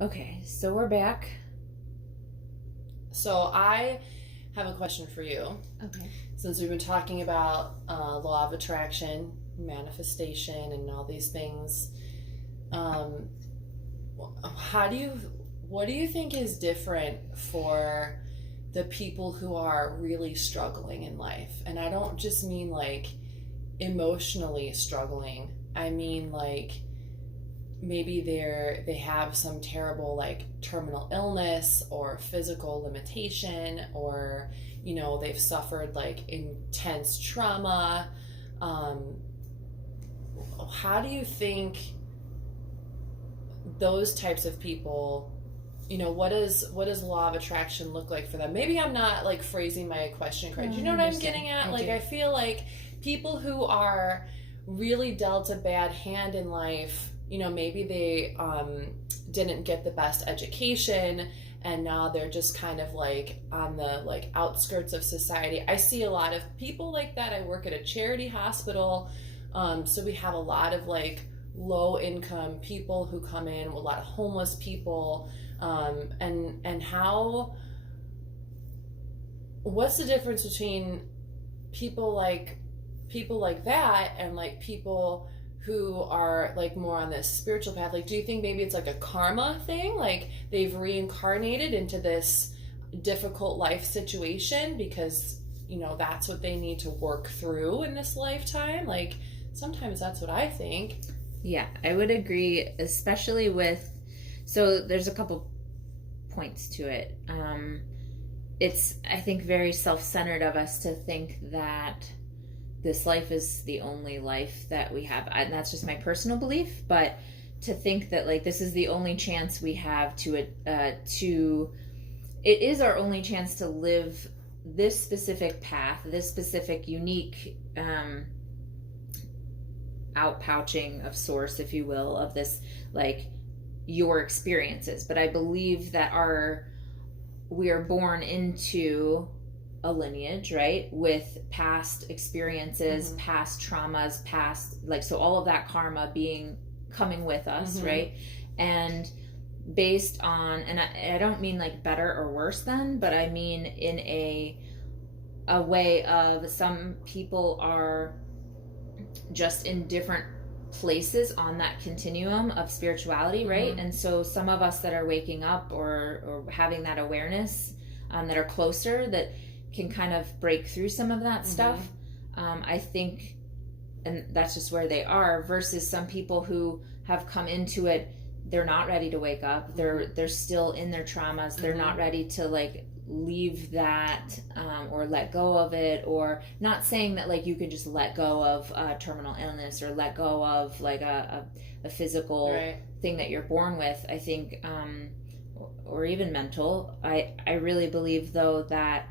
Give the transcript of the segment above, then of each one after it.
Okay, so we're back. So I have a question for you. Okay. Since we've been talking about law of attraction, manifestation, and all these things, um, how do you, what do you think is different for the people who are really struggling in life? And I don't just mean like emotionally struggling. I mean like maybe they have some terrible like terminal illness or physical limitation, or they've suffered like intense trauma. um, how do you think those types of people, what does law of attraction look like for them? Maybe I'm not like phrasing my question correct. No, You I know what I'm understand. getting at? I Like, do. I feel like people who are really dealt a bad hand in life, maybe they didn't get the best education, and now they're just kind of like on the like outskirts of society. I see a lot of people like that. I work at a charity hospital, so we have a lot of like low income people who come in, a lot of homeless people, and how what's the difference between people like people like that and like people who are like more on this spiritual path? Like, do you think maybe it's like a karma thing, like they've reincarnated into this difficult life situation because that's what they need to work through in this lifetime? Like, sometimes that's what I think. Yeah, I would agree, especially with. So there's a couple points to it. It's, I think, very self centered of us to think that this life is the only life that we have. And that's just my personal belief, but to think that like this is the only chance we have to it is our only chance to live this specific path, this specific unique outpouching of source, if you will, of this, like, your experiences. But I believe that we are born into a lineage, right, with past experiences, Mm-hmm. past traumas, past, like, so all of that karma being coming with us, Mm-hmm. right? And based on, and I don't mean like better or worse than, but I mean in a way of some people are just in different places on that continuum of spirituality, right? Mm-hmm. And so some of us that are waking up or having that awareness, that are closer, that can kind of break through some of that stuff. I think, and that's just where they are, versus some people who have come into it, they're not ready to wake up. They're still in their traumas. They're not ready to like leave that, or let go of it. Or not saying that like you can just let go of terminal illness or let go of like a physical Right. thing that you're born with. I think, or even mental. I really believe though that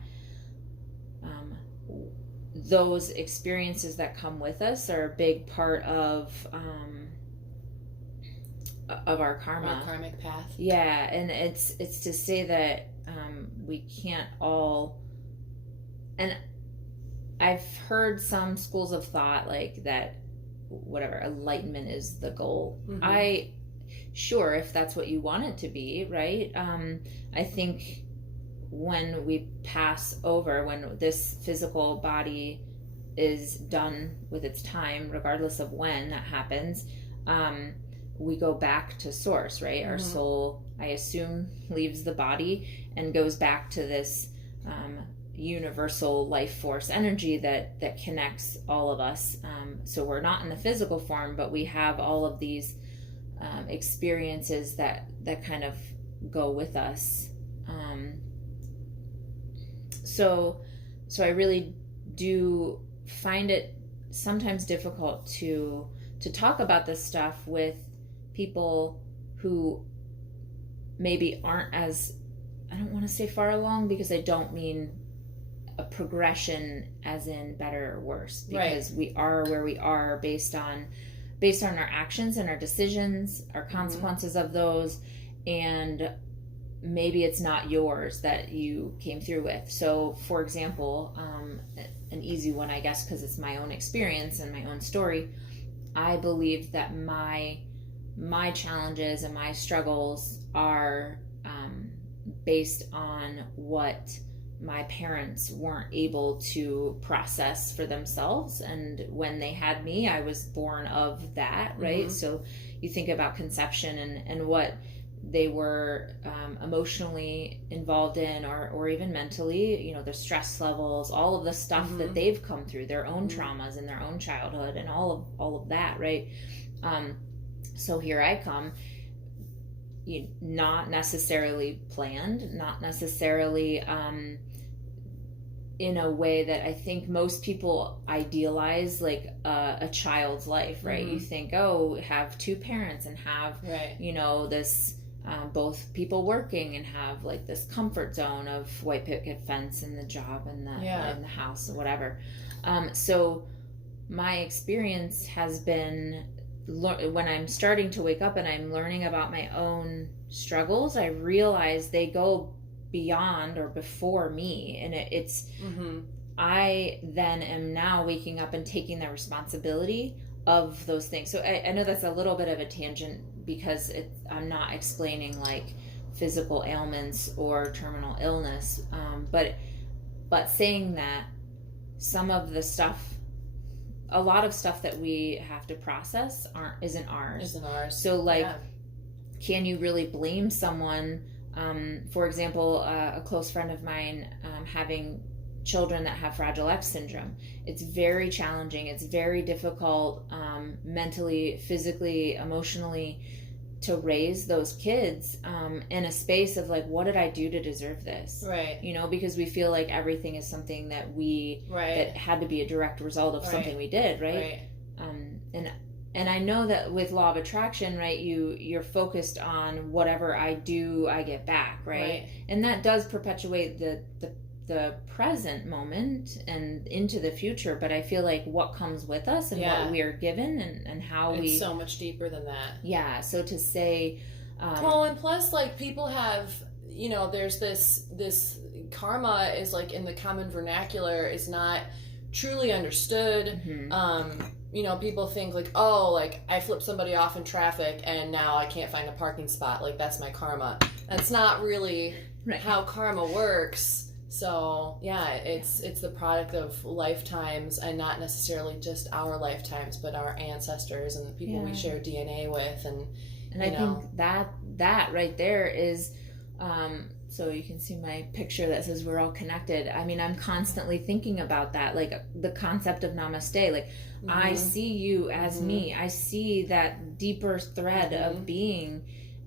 those experiences that come with us are a big part of our karma, Our karmic path. yeah. And it's to say that we can't all, and I've heard some schools of thought like that, whatever, enlightenment is the goal. I Sure, if that's what you want it to be, right? I think when we pass over, when this physical body is done with its time, regardless of when that happens, we go back to source, right? Our soul, I assume, leaves the body and goes back to this universal life force energy that connects all of us. So we're not in the physical form, but we have all of these experiences that kind of go with us. So I really do find it sometimes difficult to talk about this stuff with people who maybe aren't as, I don't want to say far along, because I don't mean a progression as in better or worse, because Right. we are where we are based on our actions and our decisions, our consequences of those, and maybe it's not yours that you came through with. So, for example, an easy one, I guess, because it's my own experience and my own story, I believe that my my challenges and my struggles are based on what my parents weren't able to process for themselves. And when they had me, I was born of that, right? Mm-hmm. So you think about conception and what they were emotionally involved in, or even mentally, the stress levels, all of the stuff that they've come through, their own traumas in their own childhood, and all of that, right? So here I come, not necessarily planned, not necessarily in a way that I think most people idealize, like a child's life, right? You think, oh, have two parents and have, this both people working and have like this comfort zone of white picket fence and the job and the house or whatever. So my experience has been, when I'm starting to wake up and I'm learning about my own struggles, I realize they go beyond or before me, and it's I then am now waking up and taking the responsibility of those things. So I know that's a little bit of a tangent, because I'm not explaining like physical ailments or terminal illness, but saying that some of the stuff, a lot of stuff that we have to process isn't ours. So like, can you really blame someone? For example, a close friend of mine having children that have Fragile X syndrome. It's very challenging. It's very difficult mentally, physically, emotionally, to raise those kids in a space of like, what did I do to deserve this? Right. Because we feel like everything is something that that had to be a direct result of something we did, right? And I know that with law of attraction, right, you're focused on whatever I do, I get back, right? And that does perpetuate the present moment and into the future, but I feel like what comes with us and what we are given and how it's so much deeper than that. Yeah, so to say... well, and plus, like, people have, there's this karma is, like, in the common vernacular, is not truly understood. People think like, oh, like I flipped somebody off in traffic and now I can't find a parking spot, like that's my karma. That's not really how karma works. So it's the product of lifetimes, and not necessarily just our lifetimes, but our ancestors and the people we share DNA with, and I think that right there is so you can see my picture that says we're all connected. I mean, I'm constantly thinking about that, like the concept of namaste. Like, I see you as me. I see that deeper thread of being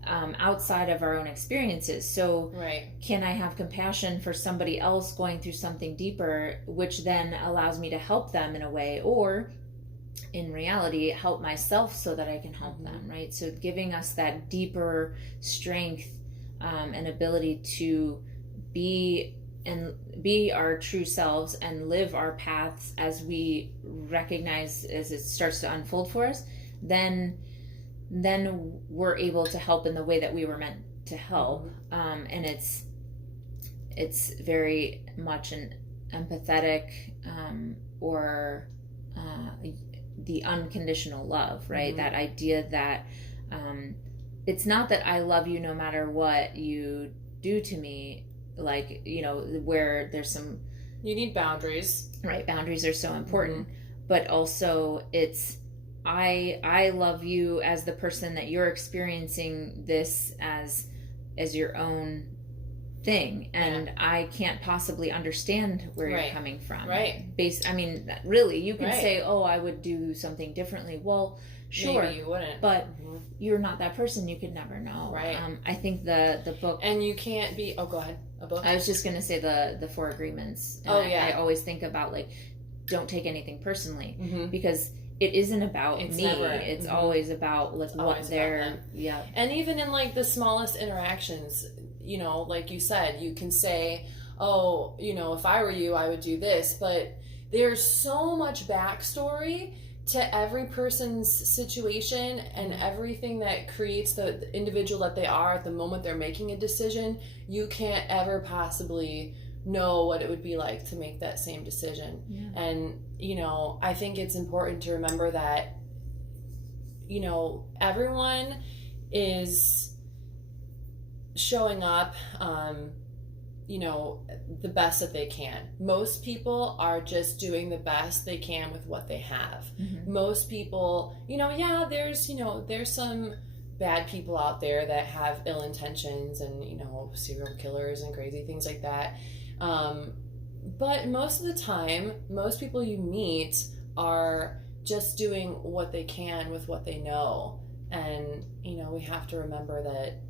outside of our own experiences. So can I have compassion for somebody else going through something deeper, which then allows me to help them in a way, or in reality help myself so that I can help them, right? So giving us that deeper strength and ability to be our true selves and live our paths as we recognize, as it starts to unfold for us, then we're able to help in the way that we were meant to help. And it's very much an empathetic or the unconditional love, right? That idea that it's not that I love you no matter what you do to me, like, where there's some... You need boundaries. Right, boundaries are so important. But also it's, I love you as the person that you're experiencing this as your own thing, and I can't possibly understand where you're coming from. Really, you could say, oh, I would do something differently. Well, sure, maybe you wouldn't, but you're not that person. You could never know. I think the book, and you can't be... Oh, go ahead. A book. I was just gonna say the 4 Agreements. And I always think about, like, don't take anything personally, because it isn't about me. It's always about what they're... Yeah. And even in like the smallest interactions, like you said, you can say, oh, if I were you, I would do this. But there's so much backstory to every person's situation and everything that creates the individual that they are at the moment they're making a decision. You can't ever possibly know what it would be like to make that same decision. And I think it's important to remember that everyone is showing up, the best that they can. Most people are just doing the best they can with what they have. Mm-hmm. Most people, there's some bad people out there that have ill intentions and, serial killers and crazy things like that. But most of the time, most people you meet are just doing what they can with what they know. And, we have to remember that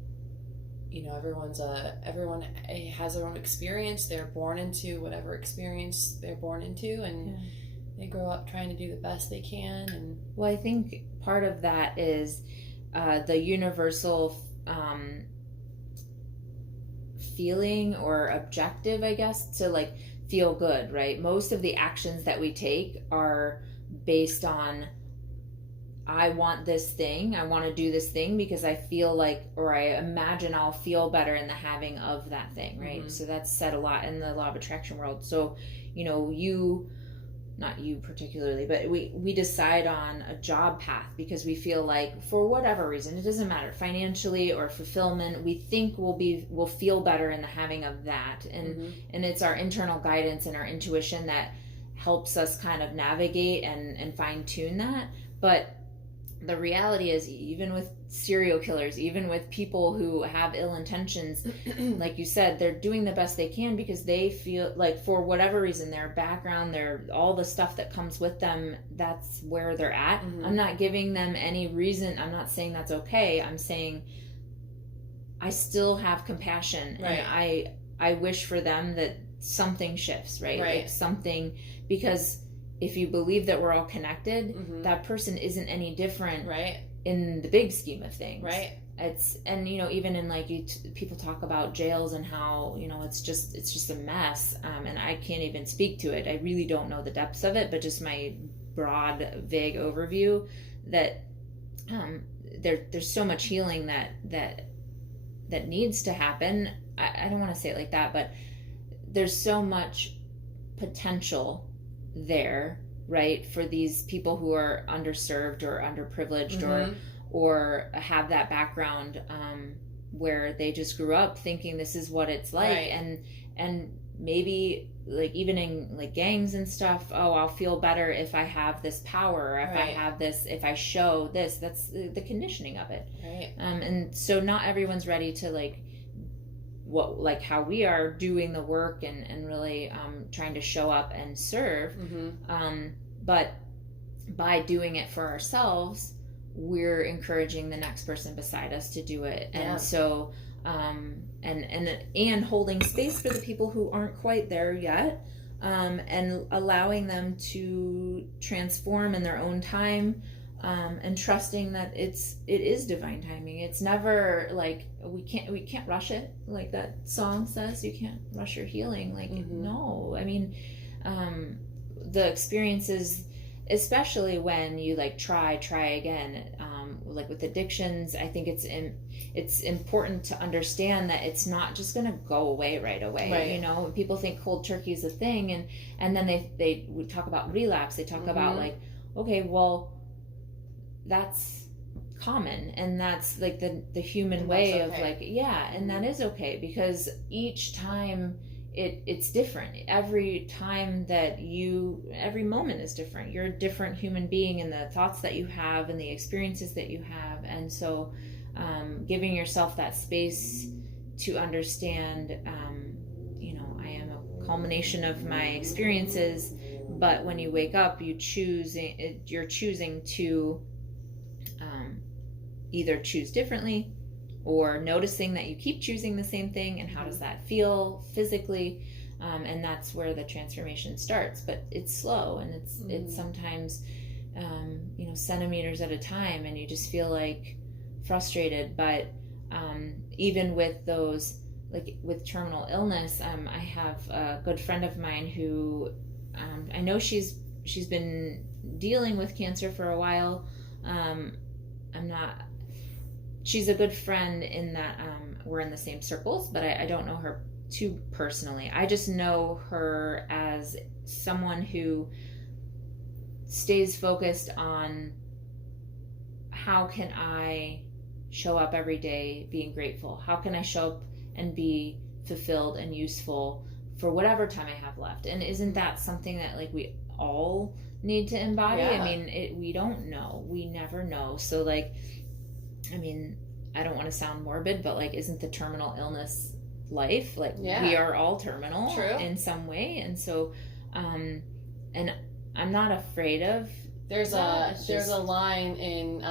everyone has their own experience. They're born into whatever experience they're born into, and they grow up trying to do the best they can. And well, I think part of that is the universal feeling or objective, I guess, to like feel good, right? Most of the actions that we take are based on, I want this thing, I want to do this thing because I feel like, or I imagine I'll feel better in the having of that thing, right? Mm-hmm. So that's said a lot in the law of attraction world. So, not you particularly, but we decide on a job path because we feel like, for whatever reason, it doesn't matter, financially or fulfillment, we think we'll feel better in the having of that. And mm-hmm. and it's our internal guidance and our intuition that helps us kind of navigate and fine tune that. But the reality is, even with serial killers, even with people who have ill intentions, like you said, they're doing the best they can because they feel like, for whatever reason, their background, all the stuff that comes with them, that's where they're at. Mm-hmm. I'm not giving them any reason. I'm not saying that's okay. I'm saying I still have compassion, right. And I wish for them that something shifts, right? Like something, because if you believe that we're all connected, mm-hmm. that person isn't any different, right, in the big scheme of things, right? And even in like people talk about jails and how it's just a mess, and I can't even speak to it. I really don't know the depths of it, but just my broad, vague overview that there's so much healing that needs to happen. I don't want to say it like that, but there's so much potential there, right, for these people who are underserved or underprivileged, mm-hmm. or have that background where they just grew up thinking this is what it's like, right. and maybe like even in like gangs and stuff, I'll feel better if I have this power, or if I have this, if I show this. That's the conditioning of it, right? And so not everyone's ready to how we are doing the work and really trying to show up and serve, mm-hmm. But by doing it for ourselves, we're encouraging the next person beside us to do it. And so and holding space for the people who aren't quite there yet, and allowing them to transform in their own time, and trusting that it is divine timing. It's never like we can't rush it, like that song says. You can't rush your healing. Like, mm-hmm. No, I mean, the experiences, especially when you like try again, like with addictions, I think it's important to understand that it's not just going to go away right away. Right. People think cold turkey is a thing, and then they would talk about relapse. They talk mm-hmm. about like, okay, well, that's common, and that's like the human way of like, and that is okay, because each time it's different. Every time every moment is different. You're a different human being in the thoughts that you have and the experiences that you have. And so giving yourself that space to understand, I am a culmination of my experiences, but when you wake up, you're choosing to either choose differently, or noticing that you keep choosing the same thing, and how does that feel physically, and that's where the transformation starts. But it's slow, and it's sometimes centimeters at a time, and you just feel like frustrated. But even with those, like with terminal illness, I have a good friend of mine who I know she's been dealing with cancer for a while. She's a good friend in that we're in the same circles, but I don't know her too personally. I just know her as someone who stays focused on how can I show up every day being grateful? How can I show up and be fulfilled and useful for whatever time I have left? And isn't that something that like we all need to embody? Yeah. I mean, we don't know. We never know. So like, I mean, I don't want to sound morbid, but like, isn't the terminal illness life? Like, we are all terminal in some way. And so, and I'm not afraid of. There's a line in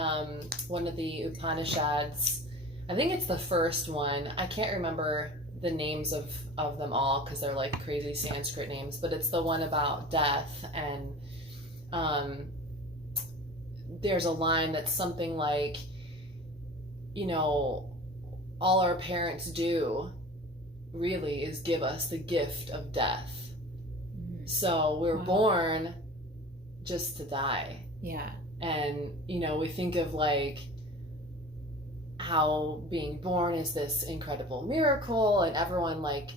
one of the Upanishads. I think it's the first one. I can't remember the names of them all because they're like crazy Sanskrit names, but it's the one about death. And there's a line that's something like, all our parents do really is give us the gift of death. So we're born just to die. Yeah. And, we think of like how being born is this incredible miracle, and everyone like,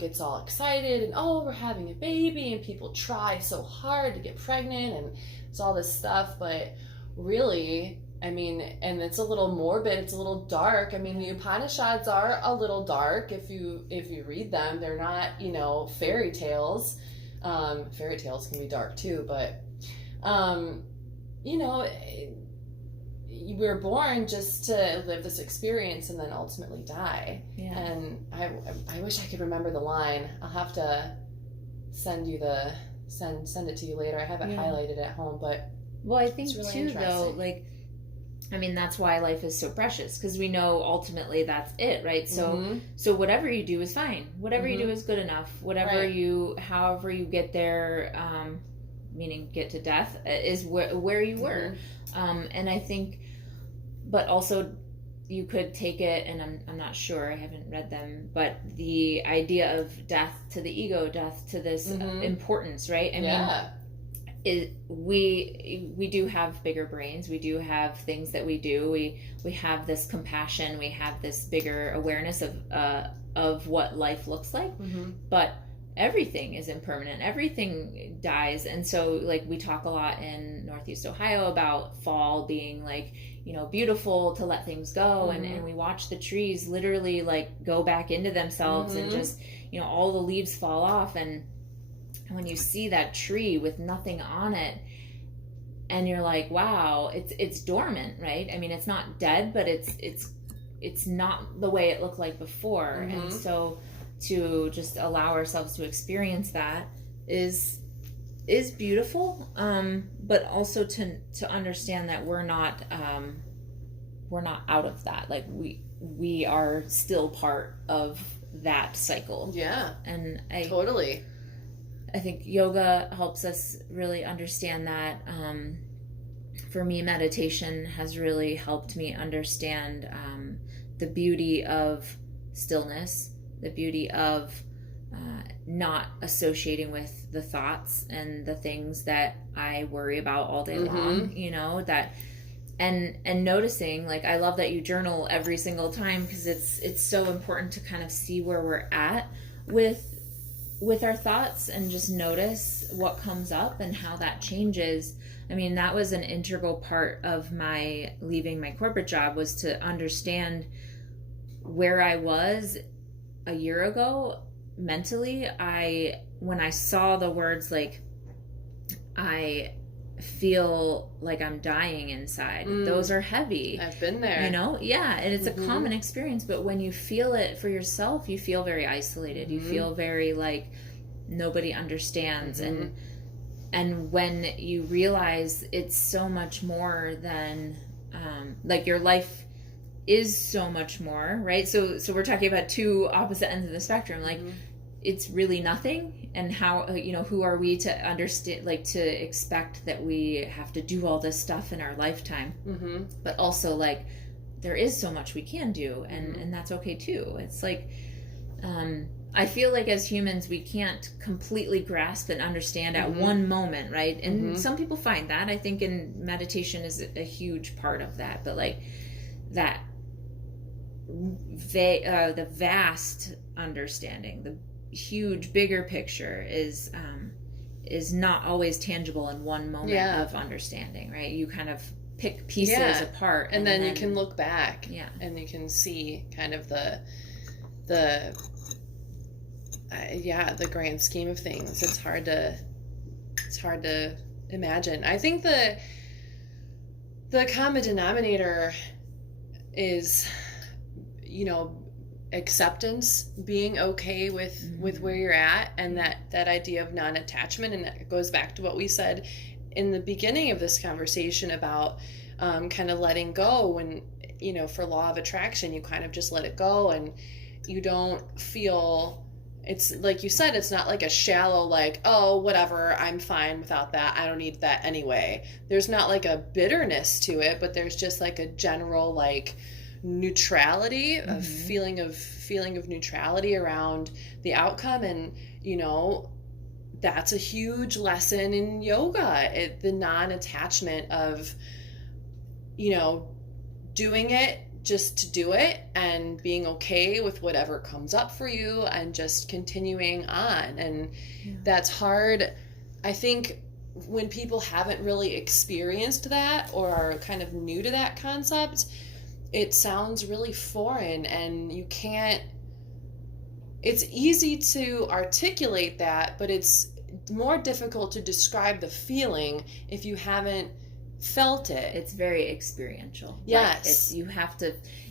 gets all excited and, oh, we're having a baby, and people try so hard to get pregnant and it's all this stuff. But really, I mean, and it's a little morbid, it's a little dark. I mean, the Upanishads are a little dark if you read them. They're not, fairy tales. Fairy tales can be dark too, but we're born just to live this experience and then ultimately die. Yeah. And I wish I could remember the line. I'll have to send it to you later. I have it highlighted at home, but well, I think really too though, like, I mean, that's why life is so precious, because we know ultimately that's it, right? So so whatever you do is fine. Whatever you do is good enough. Whatever however you get there, meaning get to death, is where you were. And I think, but also you could take it, and I'm not sure, I haven't read them, but the idea of death to the ego, death to this importance, right? I mean, we do have bigger brains, we do have things that we do, we have this compassion, we have this bigger awareness of what life looks like, but everything is impermanent, everything dies. And so like we talk a lot in Northeast Ohio about fall being like, beautiful, to let things go, and we watch the trees literally like go back into themselves and just, all the leaves fall off, and when you see that tree with nothing on it, and you're like, wow, it's dormant, right? I mean, it's not dead, but it's not the way it looked like before. And so to just allow ourselves to experience that is beautiful, but also to understand that we're not out of that. Like we are still part of that cycle. Yeah. And I think yoga helps us really understand that. For me, meditation has really helped me understand the beauty of stillness, the beauty of not associating with the thoughts and the things that I worry about all day long, that and noticing, like, I love that you journal every single time, because it's so important to kind of see where we're at with our thoughts and just notice what comes up and how that changes. I mean, that was an integral part of my leaving my corporate job, was to understand where I was a year ago mentally. When I saw the words like, I feel like I'm dying inside, those are heavy. I've been there. Yeah, and it's a common experience, but when you feel it for yourself, you feel very isolated. You feel very like nobody understands. And when you realize it's so much more than like your life is so much more, right? So we're talking about two opposite ends of the spectrum. Like it's really nothing, and how, who are we to understand, like to expect that we have to do all this stuff in our lifetime. But also like there is so much we can do, and that's okay too. It's like I feel like as humans we can't completely grasp and understand at one moment, right? And some people find that. I think in meditation is a huge part of that, but like that the vast understanding, the huge bigger picture is not always tangible in one moment of understanding, right? You kind of pick pieces apart. And then you can look back. Yeah. And you can see kind of the grand scheme of things. It's hard to imagine. I think the common denominator is, acceptance, being okay with where you're at, and that idea of non-attachment. And that goes back to what we said in the beginning of this conversation about kind of letting go. When, for law of attraction, you kind of just let it go, and you don't feel, it's like you said, it's not like a shallow, like, oh, whatever, I'm fine without that, I don't need that anyway. There's not like a bitterness to it, but there's just like a general like neutrality, a feeling of neutrality around the outcome. And that's a huge lesson in yoga, the non-attachment of doing it just to do it, and being okay with whatever comes up for you, and just continuing on. And that's hard, I think, when people haven't really experienced that or are kind of new to that concept. It sounds really foreign, and it's easy to articulate that, but it's more difficult to describe the feeling if you haven't felt it. It's very experiential. Yes.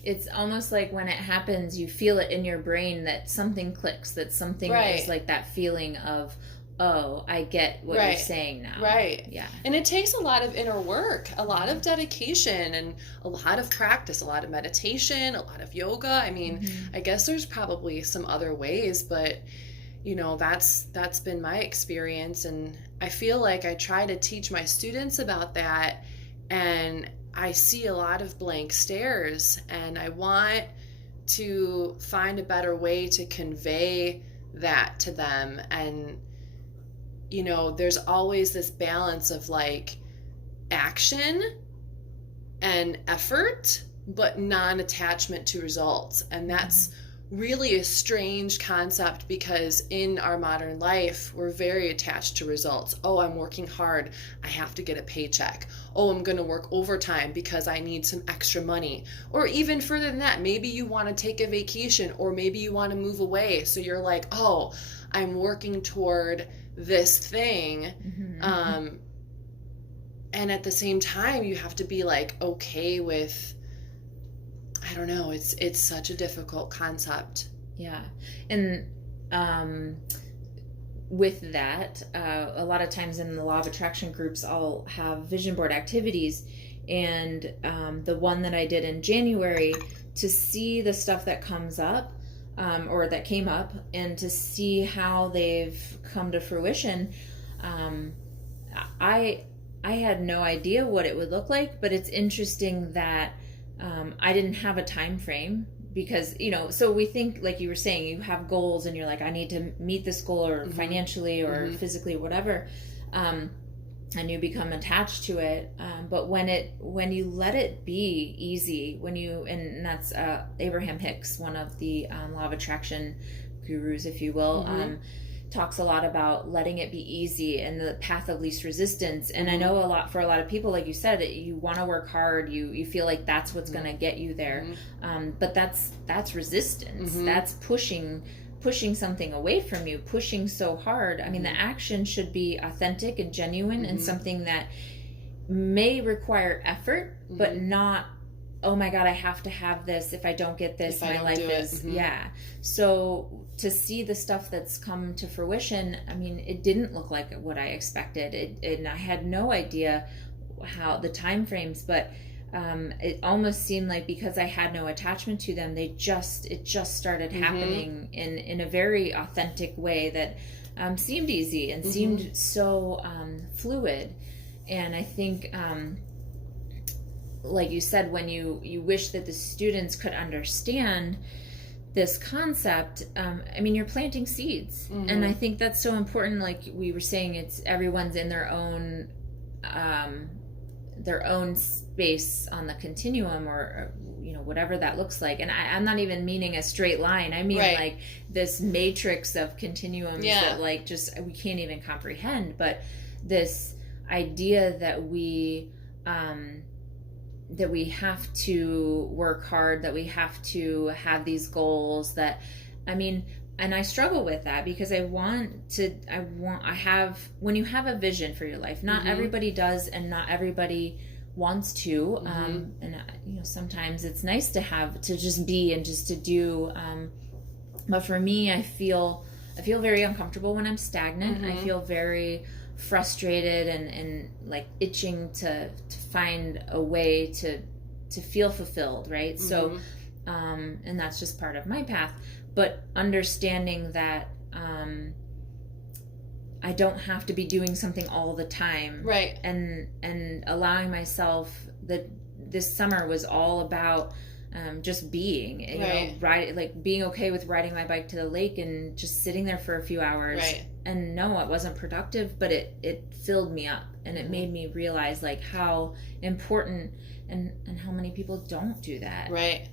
It's almost like when it happens, you feel it in your brain that something clicks, that something is like that feeling of, oh, I get what you're saying now. Right. Yeah. And it takes a lot of inner work, a lot of dedication, and a lot of practice, a lot of meditation, a lot of yoga. I mean, I guess there's probably some other ways, but that's been my experience. And I feel like I try to teach my students about that, and I see a lot of blank stares, and I want to find a better way to convey that to them. And there's always this balance of like action and effort, but non-attachment to results. And that's really a strange concept, because in our modern life, we're very attached to results. Oh, I'm working hard, I have to get a paycheck. Oh, I'm going to work overtime because I need some extra money. Or even further than that, maybe you want to take a vacation, or maybe you want to move away. So you're like, oh, I'm working toward this thing. And at the same time, you have to be like okay with, I don't know, it's such a difficult concept. Yeah. And with that, a lot of times in the law of attraction groups, I'll have vision board activities, and the one that I did in January, to see the stuff that comes up, or that came up, and to see how they've come to fruition. I had no idea what it would look like, but it's interesting that I didn't have a time frame, because so we think, like you were saying, you have goals and you're like, I need to meet this goal, or financially or physically, whatever, and you become attached to it. But when you let it be easy, and that's Abraham Hicks, one of the law of attraction gurus, if you will, talks a lot about letting it be easy and the path of least resistance. And I know for a lot of people, like you said, you want to work hard, you feel like that's what's going to get you there, but that's resistance. That's pushing something away from you, pushing so hard. I mean, the action should be authentic and genuine, and something that may require effort, but not, oh my God, I have to have this. If I don't get this, my life is, So to see the stuff that's come to fruition, I mean, it didn't look like what I expected. And I had no idea how the time frames, but it almost seemed like, because I had no attachment to them, it just started happening in a very authentic way that seemed easy and seemed so fluid. And I think, like you said, when you wish that the students could understand this concept, I mean, you're planting seeds. And I think that's so important. Like we were saying, it's everyone's in their own space on the continuum, or whatever that looks like. And I'm not even meaning a straight line. I mean like this matrix of continuums that like just we can't even comprehend. But this idea that we we have to work hard, that we have to have these goals, that, I mean, and I struggle with that because when you have a vision for your life, not everybody does, and not everybody wants to, and sometimes it's nice to just be and just to do, but for me, I feel very uncomfortable when I'm stagnant. I feel very frustrated and like itching to find a way to feel fulfilled, right? So and that's just part of my path, but understanding that I don't have to be doing something all the time, right? And allowing myself, that this summer was all about just being, being okay with riding my bike to the lake and just sitting there for a few hours. Right. And no, it wasn't productive, but it filled me up, and it made me realize like how important and how many people don't do that. Right.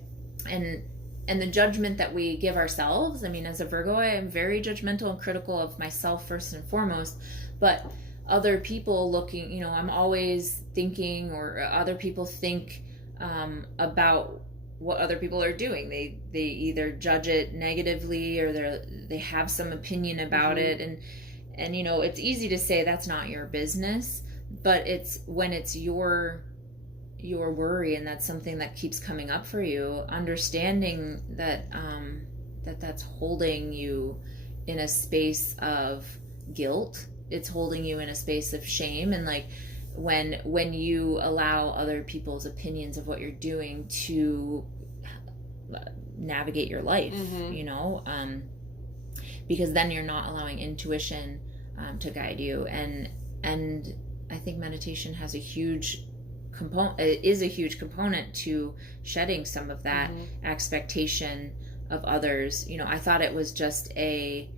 And the judgment that we give ourselves. I mean, as a Virgo, I am very judgmental and critical of myself first and foremost, but other people looking, I'm always thinking, or other people think about what other people are doing. They either judge it negatively, or they have some opinion about it, and it's easy to say that's not your business, but it's when it's your worry, and that's something that keeps coming up for you, understanding that that's holding you in a space of guilt. It's holding you in a space of shame, and like when you allow other people's opinions of what you're doing to navigate your life, because then you're not allowing intuition to guide you, and I think meditation has a huge component, is a huge component to shedding some of that expectation of others. I thought it was just a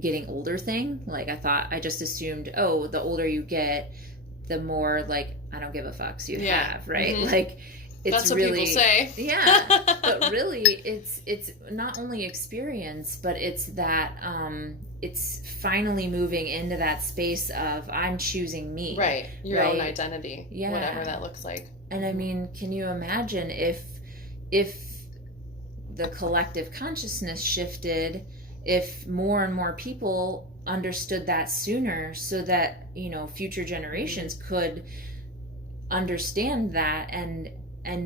getting older thing. Like I just assumed, oh, the older you get, the more like I don't give a fucks you have, right? Like it's that's what really, people say. Yeah, but really it's not only experience, but it's that it's finally moving into that space of I'm choosing me, right? Your own identity, whatever that looks like. And I mean, can you imagine if the collective consciousness shifted, if more and more people understood that sooner, so that future generations could understand that and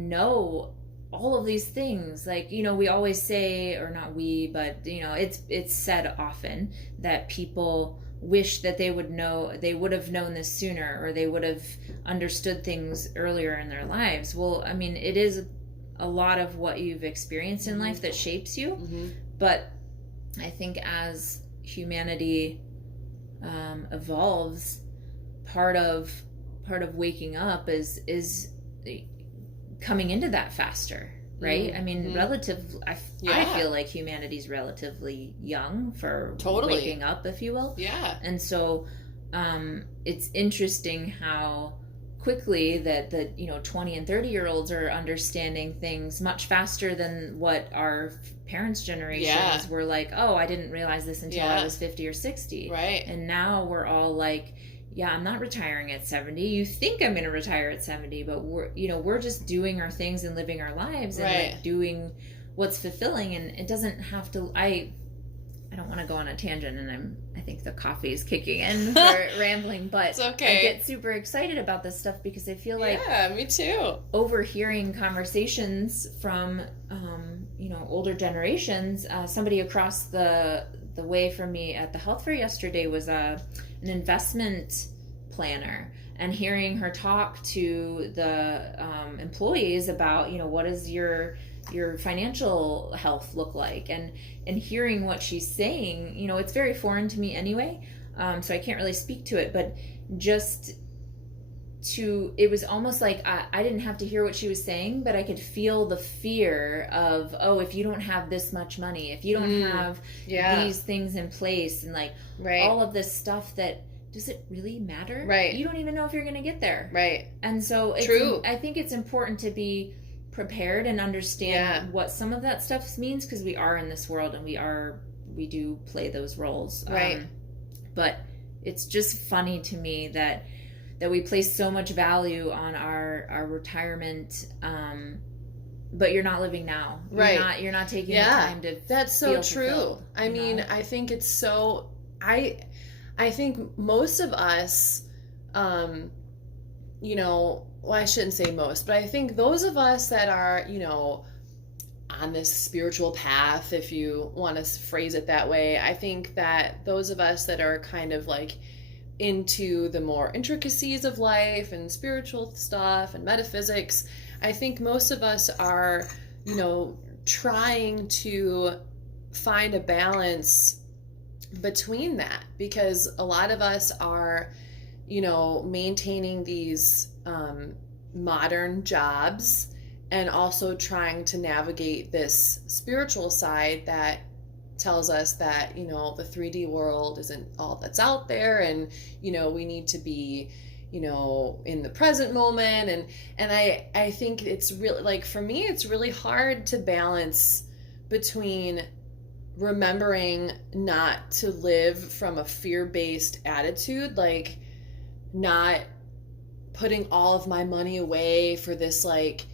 know all of these things. Like, we always say, or not we, but it's said often that people wish that they would have known this sooner, or they would have understood things earlier in their lives. Well, I mean, it is a lot of what you've experienced in life that shapes you, but I think as humanity evolves, part of waking up is coming into that faster, right? I mean, I feel like humanity's relatively young for waking up, if you will. Yeah. And so it's interesting how quickly that the 20 and 30-year-olds are understanding things much faster than what our parents' generations were like, oh, I didn't realize this until I was 50 or 60. Right. And now we're all like, yeah, I'm not retiring at 70. You think I'm going to retire at 70, but we're just doing our things and living our lives and like doing what's fulfilling. And it doesn't have to, I don't want to go on a tangent, and I think the coffee is kicking in for rambling, but it's okay. I get super excited about this stuff because I feel like, yeah, me too. Overhearing conversations from older generations. Somebody across the way from me at the health fair yesterday was an investment planner, and hearing her talk to the employees about what is your financial health look like, and hearing what she's saying, it's very foreign to me anyway, so I can't really speak to it, but just it was almost like I didn't have to hear what she was saying, but I could feel the fear of, oh, if you don't have this much money, if you don't have these things in place, and like all of this stuff, that does it really matter? Right. You don't even know if you're going to get there. Right. And so I think it's important to be prepared and understand what some of that stuff means, because we are in this world and we do play those roles. Right. But it's just funny to me that that we place so much value on our retirement, but you're not living now. Right. You're not taking the time to That's so feel true. fulfilled, I mean, I think it's so I think most of us, well, I shouldn't say most, but I think those of us that are, on this spiritual path, if you want to phrase it that way, I think that those of us that are kind of like into the more intricacies of life and spiritual stuff and metaphysics, I think most of us are, trying to find a balance between that, because a lot of us are, maintaining these modern jobs and also trying to navigate this spiritual side that tells us that, the 3D world isn't all that's out there, and, we need to be, in the present moment. And I think it's really, like, for me, it's really hard to balance between remembering not to live from a fear-based attitude, like not putting all of my money away for this, like,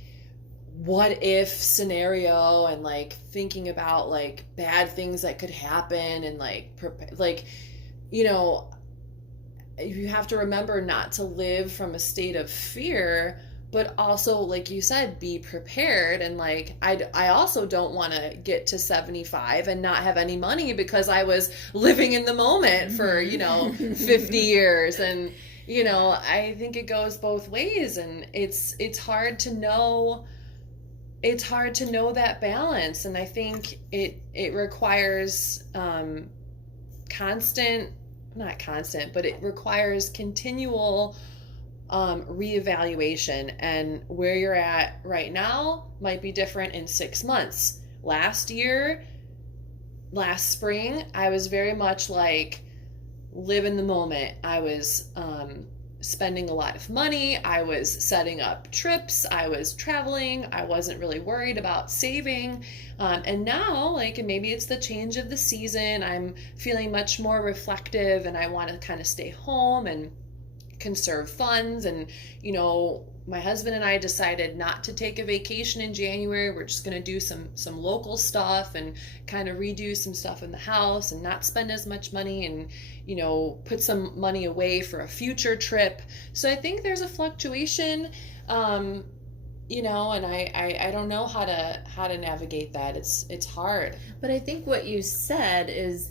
what if scenario, and like thinking about like bad things that could happen, and you have to remember not to live from a state of fear, but also, like you said, be prepared. And like I also don't want to get to 75 and not have any money because I was living in the moment for 50 years. And I think it goes both ways, and it's hard to know that balance. And I think it requires it requires continual reevaluation. And where you're at right now might be different in 6 months. Last spring, I was very much like live in the moment. I was spending a lot of money. I was setting up trips. I was traveling. I wasn't really worried about saving. And now, like, maybe it's the change of the season, I'm feeling much more reflective, and I want to kind of stay home and conserve funds. And, my husband and I decided not to take a vacation in January. We're just going to do some local stuff and kind of redo some stuff in the house and not spend as much money, and, put some money away for a future trip. So I think there's a fluctuation, and I don't know how to navigate that. It's hard. But I think what you said is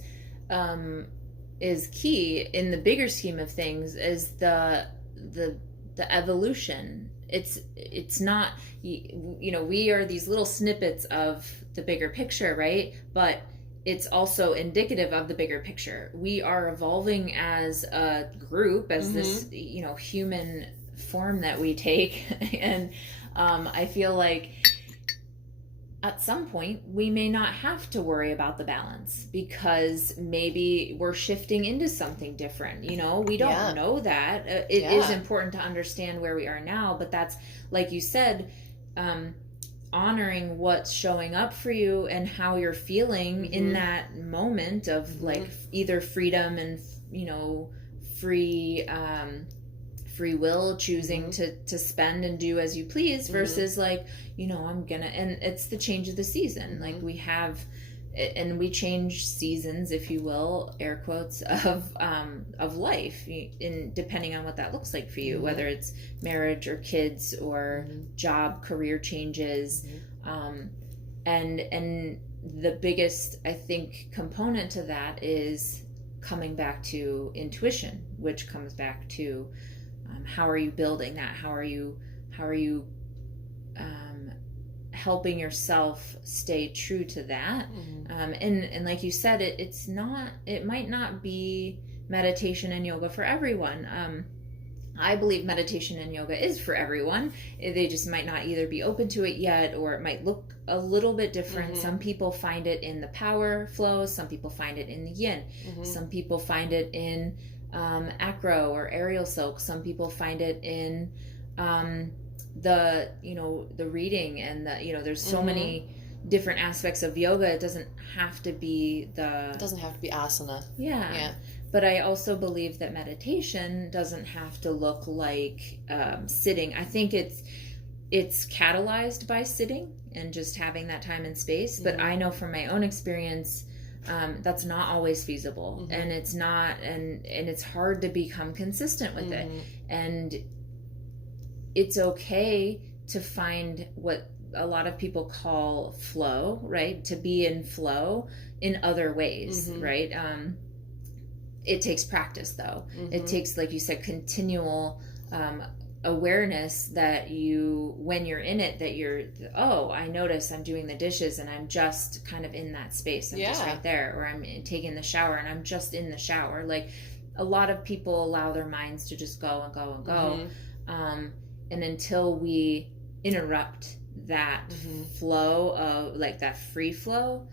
key in the bigger scheme of things, is the evolution. It's not, we are these little snippets of the bigger picture, right? But it's also indicative of the bigger picture. We are evolving as a group, as this, human form that we take. And I feel like at some point we may not have to worry about the balance, because maybe we're shifting into something different. We don't know that. It is important to understand where we are now, but that's, like you said, honoring what's showing up for you and how you're feeling in that moment of like either freedom and free will, choosing to spend and do as you please, versus like, I'm gonna, and it's the change of the season. Like we have, and we change seasons, if you will, air quotes, of life, in depending on what that looks like for you, whether it's marriage or kids or job, career changes. And the biggest, I think, component to that is coming back to intuition, which comes back to how are you building that? How are you helping yourself stay true to that? And like you said, it might not be meditation and yoga for everyone. I believe meditation and yoga is for everyone. They just might not either be open to it yet, or it might look a little bit different. Some people find it in the power flow. Some people find it in the yin. Some people find it in acro or aerial silk. Some people find it in the reading, and there's so many different aspects of yoga. It doesn't have to be asana. Yeah. But I also believe that meditation doesn't have to look like sitting. I think it's catalyzed by sitting and just having that time and space. But I know from my own experience, that's not always feasible, and it's not, and it's hard to become consistent with it. And it's okay to find what a lot of people call flow, right? To be in flow in other ways, right? It takes practice, though. It takes, like you said, continual awareness that when you're in it, that you're, oh, I notice I'm doing the dishes and I'm just kind of in that space. I'm just right there. Or I'm taking the shower and I'm just in the shower. Like, a lot of people allow their minds to just go and go and go. And until we interrupt that flow of, like, that free flow,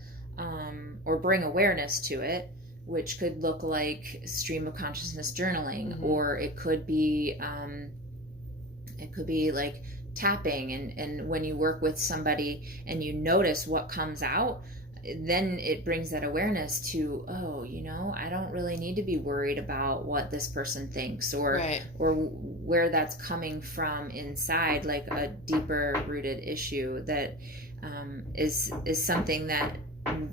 or bring awareness to it, which could look like stream of consciousness journaling, or it could be like tapping, and when you work with somebody and you notice what comes out, then it brings that awareness to, oh, I don't really need to be worried about what this person thinks, or where that's coming from inside, like a deeper rooted issue that is something that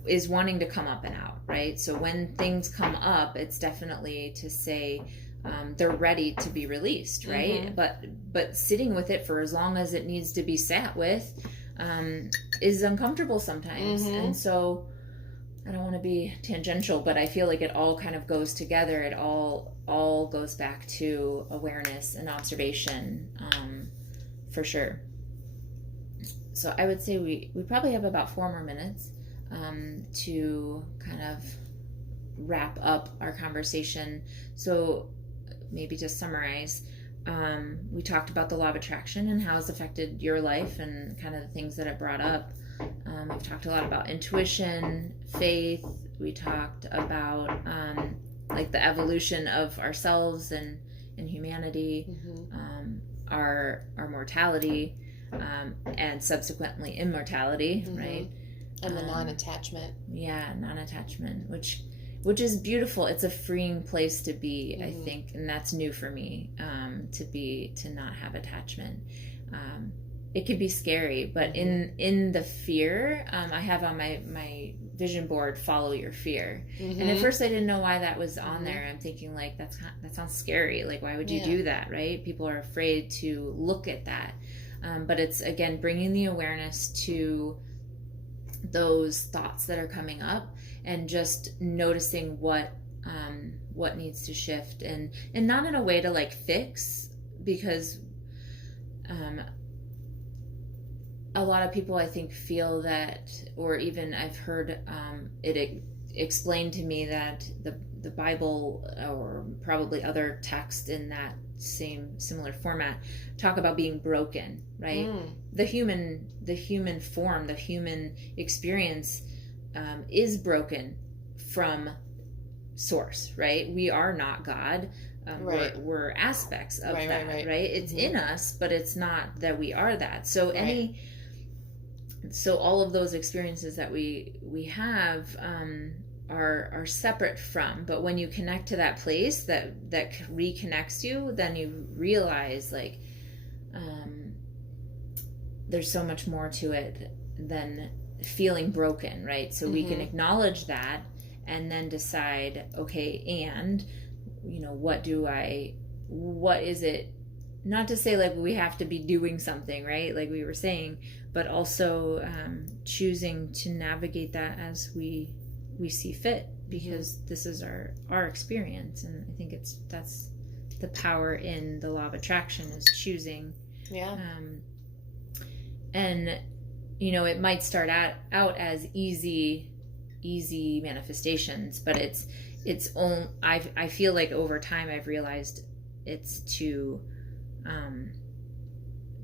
is wanting to come up and out, right? So when things come up, it's definitely to say they're ready to be released, right? But sitting with it for as long as it needs to be sat with is uncomfortable sometimes. And so I don't want to be tangential, but I feel like it all kind of goes together. It all goes back to awareness and observation, for sure. So I would say we probably have about 4 more minutes to kind of wrap up our conversation. So maybe just summarize. We talked about the law of attraction and how it's affected your life and kind of the things that it brought up. We've talked a lot about intuition, faith. We talked about like the evolution of ourselves and humanity, our mortality, and subsequently immortality, right? And the non-attachment. Yeah, non-attachment, which is beautiful. It's a freeing place to be, I think, and that's new for me, to not have attachment. It could be scary, but in the fear, I have on my vision board, follow your fear. And at first I didn't know why that was on there. I'm thinking, like, that sounds scary. Like, why would you do that, right? People are afraid to look at that. But it's, again, bringing the awareness to those thoughts that are coming up and just noticing what needs to shift, and not in a way to, like, fix, because a lot of people, I think, feel that, or even I've heard it explained to me that the Bible, or probably other texts in that similar format, talk about being broken, right? The human form, the human experience is broken from source, right? We are not God. We're aspects of that, right? It's in us, but it's not that we are that. So so all of those experiences that we have are separate from, but when you connect to that place that reconnects you, then you realize, like, there's so much more to it than feeling broken, right? So we can acknowledge that and then decide, okay, and what is it, not to say, like, we have to be doing something, right, like we were saying, but also choosing to navigate that as we see fit, because this is our experience. And I think that's the power in the law of attraction, is choosing. And it might start out as easy manifestations, but it's only, I feel like over time I've realized it's to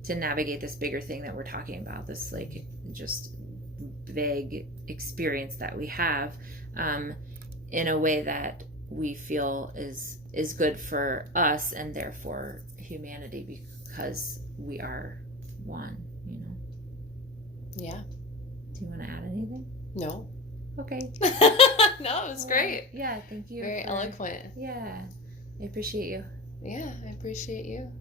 navigate this bigger thing that we're talking about, this, like, just vague experience that we have, in a way that we feel is good for us and therefore humanity, because we are one. Do you want to add anything? No. Okay. Okay. No, it was great. Yeah, thank you. Very eloquent. Yeah. I appreciate you. Yeah, I appreciate you.